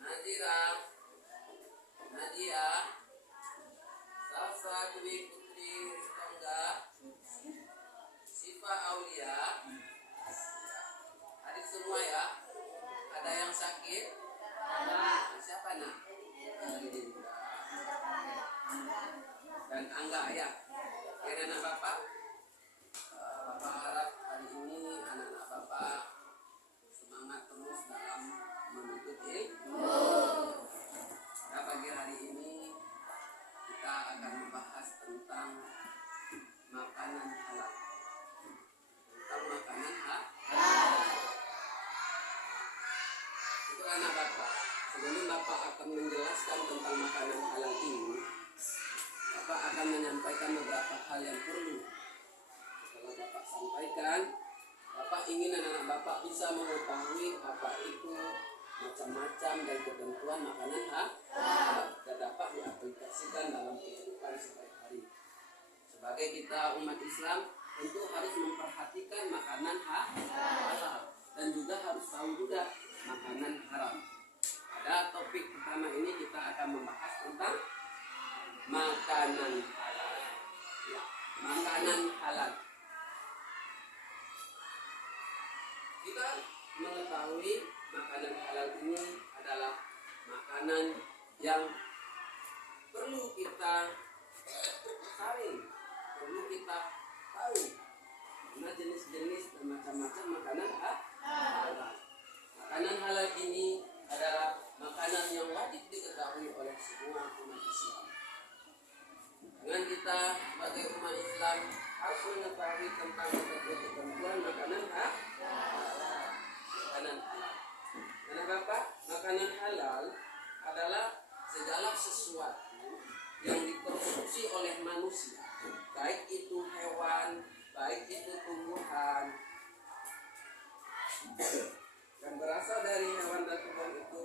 Nazira, Nadia, Salsa Dwi Putri Tongga, Siva Aulia. Adik semua ya. Ada yang sakit? Siapa nak? Dan Angga ya. Kira anak bapak? Bapak harap hari ini anak-anak bapak semangat terus dalam menuntut ilmu. Nah, pagi hari ini kita akan membahas tentang makanan halal. Tentang makanan halal. Itu anak bapak. Sebelum bapak akan menjelaskan tentang makanan halal ini, bapak akan menyampaikan beberapa hal yang perlu. Setelah bapak sampaikan, bapak ingin anak-anak bapak bisa mengetahui apa itu macam-macam dan ketentuan makanan halal dan dapat diaplikasikan dalam kehidupan sehari-hari. Sebagai kita umat Islam, tentu harus memperhatikan makanan halal dan juga harus tahu juga makanan haram. Pada topik pertama ini kita akan membahas tentang makanan halal. Ya, makanan halal. Kita mengetahui makanan halal ini adalah makanan yang perlu kita saring, perlu kita tahu karena jenis-jenis dan macam-macam makanan halal. Makanan halal ini adalah makanan yang wajib diketahui oleh semua umat Islam. Dengan kita sebagai umat Islam harus mengetahui tentang ketentuan makanan halal. Makanan halal. Karena Bapak, makanan halal adalah segala sesuatu yang dikonsumsi oleh manusia, baik itu hewan, baik itu tumbuhan, yang berasal dari hewan dan tumbuhan itu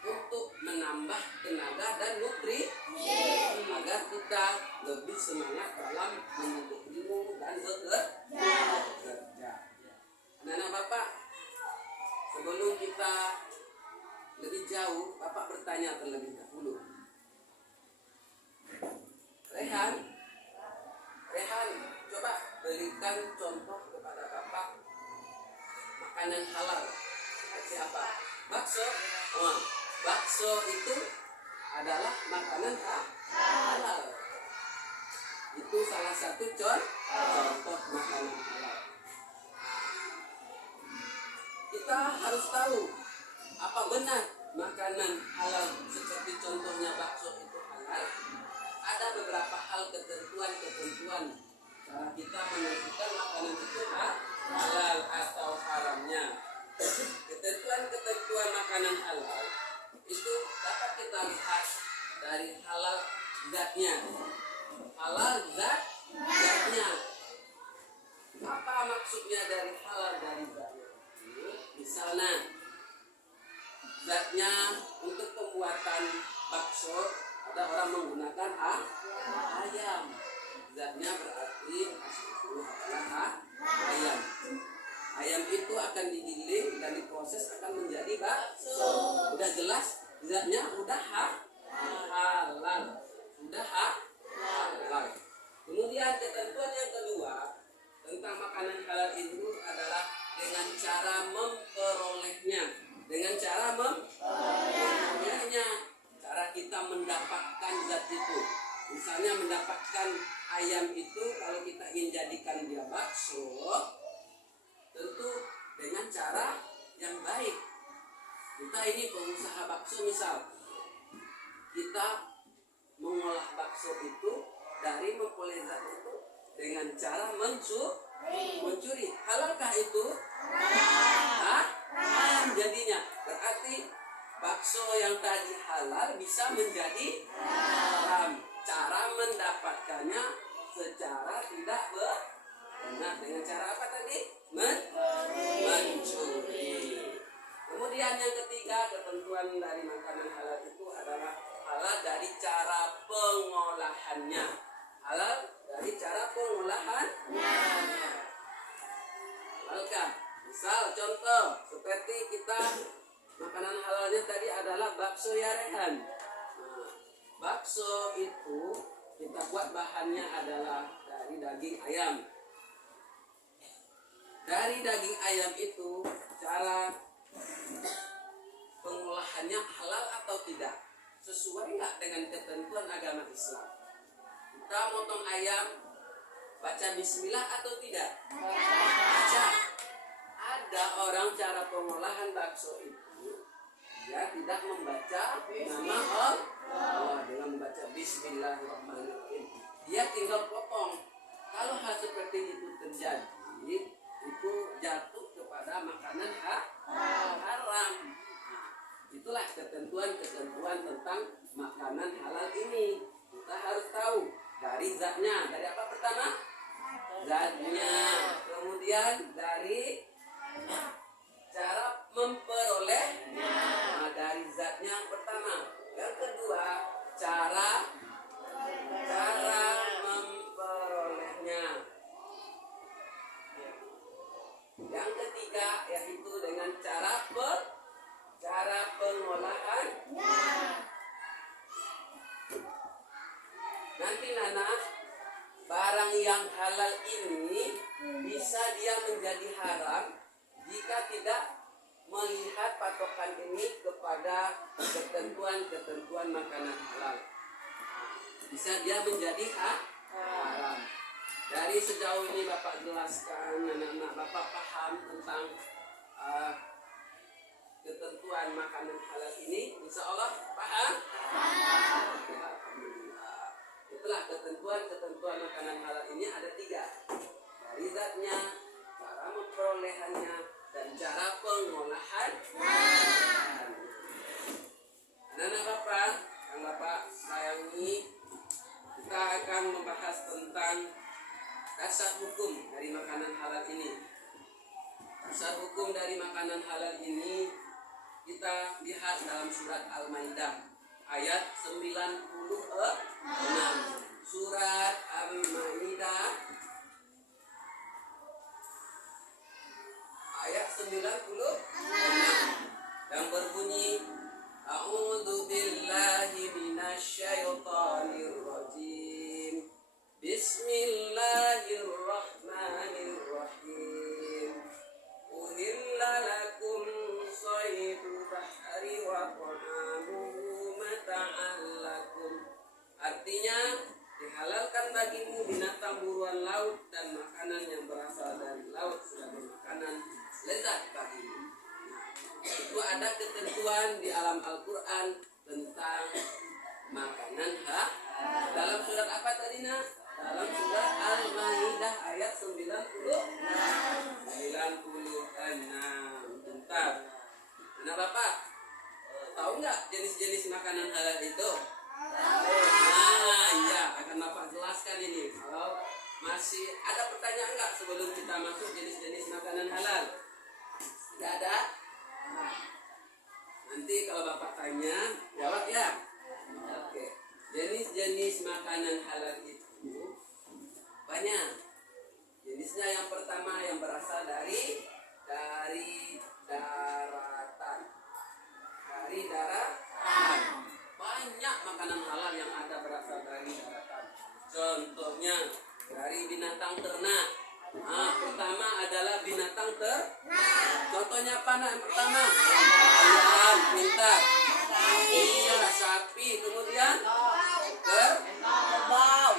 untuk menambah tenaga dan nutrisi agar kita lebih semangat dalam menuntut ilmu dan bekerja. Anak-anak Bapak, sebelum kita lebih jauh, Bapak bertanya terlebih dahulu. Rehan, coba berikan contoh kepada Bapak makanan halal. Siapa? Bakso. Bakso itu adalah makanan halal. Itu salah satu contoh makanan halal. Kita harus tahu apa benar makanan halal seperti contohnya bakso itu halal. Ada beberapa hal ketentuan cara kita menentukan makanan itu halal atau haramnya. Ketentuan makanan halal itu dapat kita lihat dari halal zatnya. Halal zatnya. Apa maksudnya dari halal dari zatnya? Misalnya zatnya untuk pembuatan bakso ada orang menggunakan ayam. Zatnya berarti asal-usul adalah ayam. Ayam itu akan digiling dan diproses akan menjadi bakso. Udah jelas zatnya udah halal. Sudah halal. Kemudian ketentuan yang kedua tentang makanan halal itu adalah dengan cara memperolehnya. Dengan cara memperolehnya. Cara kita mendapatkan zat itu. Misalnya mendapatkan ayam itu kalau kita ingin jadikan dia bakso, tentu dengan cara yang baik. Kita ini pengusaha bakso misal, kita mengolah bakso itu dari mempelai zat itu dengan cara mencuri. Halalkah itu? Haram jadinya. Berarti bakso yang tadi halal bisa menjadi haram. Cara mendapatkannya secara tidak benar. Dengan cara apa tadi? Mencuri. Kemudian yang ketiga, ketentuan dari makanan halal itu adalah halal dari cara pengolahannya. Halal dari cara pengolahannya. Halalkah? Misal contoh seperti kita Makanan halalnya tadi adalah bakso ya Rehan. Nah, bakso itu kita buat bahannya adalah dari daging ayam. Dari daging ayam itu cara pengolahannya halal atau tidak? Sesuai nggak dengan ketentuan agama Islam? Kita motong ayam, baca bismillah atau tidak? Baca. Ada orang cara pengolahan bakso itu, dia tidak membaca nama Allah dengan membaca bismillahirrahmanirrahim. Dia tinggal potong. Kalau hal seperti itu terjadi, itu jatuh kepada makanan haram. Itulah ketentuan-ketentuan tentang makanan halal ini. Kita harus tahu dari zatnya. Dari apa pertama? Zatnya. Kemudian dari cara memperolehnya. Nah, dari zatnya yang pertama. Yang kedua, cara memperolehnya. Yang ketiga yaitu dengan cara pengolahannya. Nanti Nana, barang yang halal ini bisa dia menjadi haram jika tidak melihat patokan ini kepada ketentuan makanan halal. Bisa dia menjadi haram. Dari sejauh ini Bapak jelaskan, anak-anak Bapak paham tentang ketentuan makanan halal ini, insya Allah paham? Alhamdulillah. Itulah ketentuan makanan halal ini ada 3. Dari zatnya, cara memperolehannya, dan cara pengolahan. Anak-anak Bapak, yang Bapak sayangi, kita akan membahas tentang dasar hukum dari makanan halal ini. Dasar hukum dari makanan halal ini kita lihat dalam surat Al-Maidah ayat 96. Surat Al-Maidah ayat 96 yang berbunyi, A'udzu billahi minasyaitonir rajim. Bismillahirrahmanirrahim. Uhilla lakum shaydul bahri wa ta'amuhu mata'an lakum. Artinya, dihalalkan bagimu binatang buruan laut dan makanan yang berasal dari laut sebagai makanan lezat bagimu. Itu ada ketentuan di alam Al-Quran tentang makanan dalam surat apa tadi nak? Dalam surat Al-Maidah ayat 96. Bentar. Anak Bapak, tahu nggak jenis-jenis makanan halal itu? Nah, iya, akan Bapak jelaskan ini. Kalau masih ada pertanyaan nggak sebelum kita masuk jenis-jenis makanan halal? Tidak ada? Nah, nanti kalau Bapak tanya, jawab ya. Oke. Jenis-jenis makanan halal itu banyak. Jenisnya yang pertama yang berasal dari daratan. Dari daratan. Banyak makanan halal yang ada berasal dari daratan. Contohnya dari binatang ternak. Nah, pertama adalah binatang ternak. Contohnya apa nak yang pertama? Ayam, pintar. Iya, sapi. Kemudian kerbau.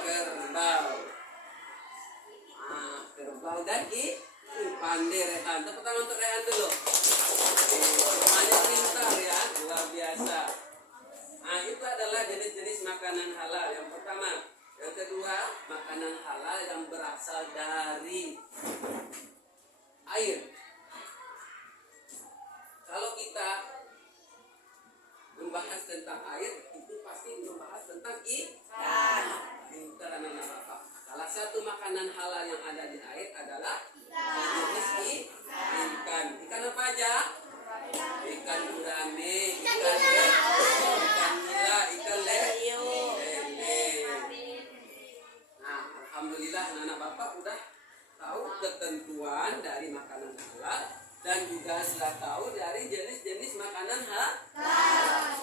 Kerbau dan pandai Rehan. Tepuk tangan untuk Rehan dulu. Semuanya pintar ya, luar biasa. Nah, itu adalah jenis-jenis makanan halal yang pertama. Yang kedua, makanan halal yang berasal dari air. Kalau kita membahas tentang air, itu pasti membahas tentang ikan. Pintar anak-anak Bapak. Salah satu makanan halal yang ada di air adalah jenis ikan. Ikan apa aja? Ikan gurame, ikan nila, ikan lele. Nah, alhamdulillah anak Bapak udah tahu ketentuan dari makanan halal dan juga sudah tahu dari jenis-jenis makanan makanan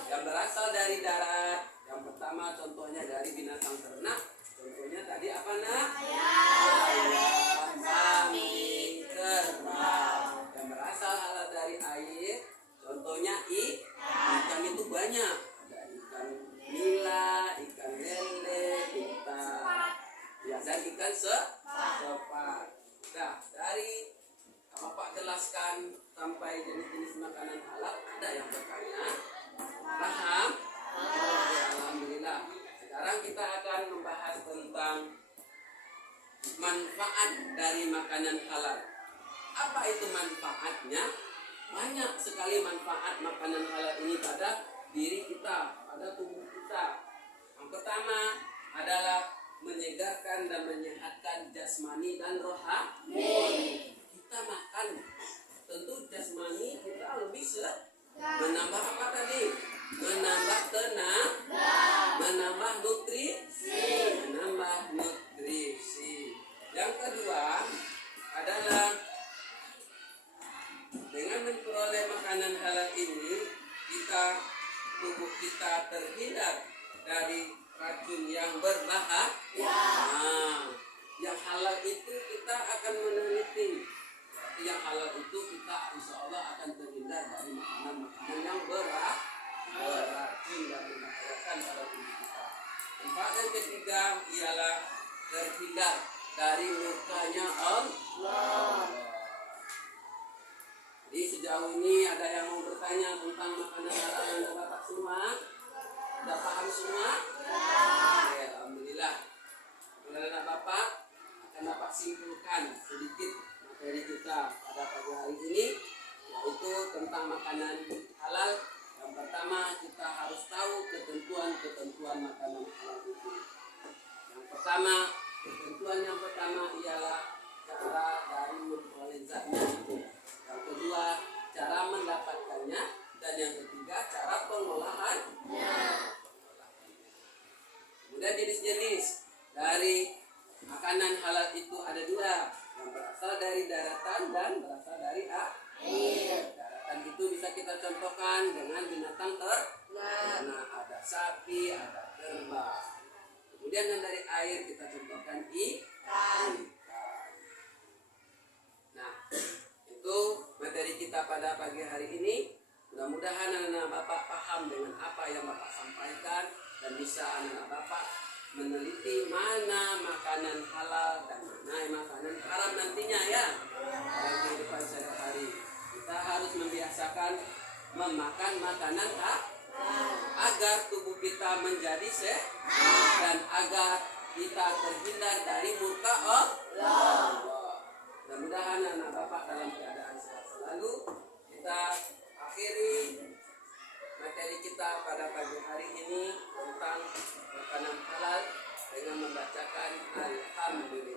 yang berasal dari darat. Yang pertama contohnya dari binatang ternak. Contohnya tadi apa nak? Ayam, kambing, kerbau. Yang berasal halal dari air. Contohnya ikan itu banyak. Ada ikan nila, ikan lele, dan ikan sepat. Nah, dari Bapak jelaskan sampai jenis-jenis makanan halal, ada yang bertanya, paham? Ya, alhamdulillah. Sekarang kita akan membahas tentang manfaat dari makanan halal. Apa itu manfaatnya? Banyak sekali manfaat makanan halal ini pada diri kita, pada tubuh kita. Yang pertama adalah menyegarkan dan menyehatkan jasmani dan rohani. Kita makan, tentu jasmani kita lebih menambah apa tadi? Menambah tenaga, menambah nutrisi, Yang kedua adalah dengan memperoleh makanan halal ini, tubuh kita terhindar dari racun yang berbahaya. Yang halal itu kita akan meneliti. Yang halal itu kita insya Allah akan terhindar dari makanan-makanan yang beracun dan membahayakan pada tubuh kita. Manfaat yang ketiga ialah terhindar dari murkanya Allah. Jadi sejauh ini ada yang mau bertanya tentang makanan halal yang Bapak semua? Sudah paham semua? Ya, alhamdulillah. Kemudian Bapak akan Bapak simpulkan sedikit materi kita pada pagi hari ini, yaitu tentang makanan halal. Yang pertama, kita harus tahu ketentuan makanan halal itu. Ketentuan yang pertama ialah cara dari memperoleh zatnya itu. Yang kedua, cara mendapatkannya. Dan yang ketiga, cara pengolahannya. Kemudian jenis-jenis dari makanan halal itu ada dua, yang berasal dari daratan dan berasal dari air. Daratan itu bisa kita contohkan dengan binatang ternak. Ada sapi, ada kerbau. Kemudian yang dari air kita contohkan ikan. Nah, itu materi kita pada pagi hari ini. Mudah-mudahan anak-anak Bapak paham dengan apa yang Bapak sampaikan dan bisa anak-anak Bapak meneliti mana makanan halal dan mana makanan haram nantinya ya. Dalam kehidupan sehari-hari kita harus membiasakan memakan makanan agar tubuh kita menjadi sehat dan agar kita terhindar dari murka Allah. Mudah-mudahan anak Bapak dalam keadaan sehat selalu. Kita akhiri materi kita pada pagi hari ini tentang makanan halal dengan membacakan Alhamdulillah.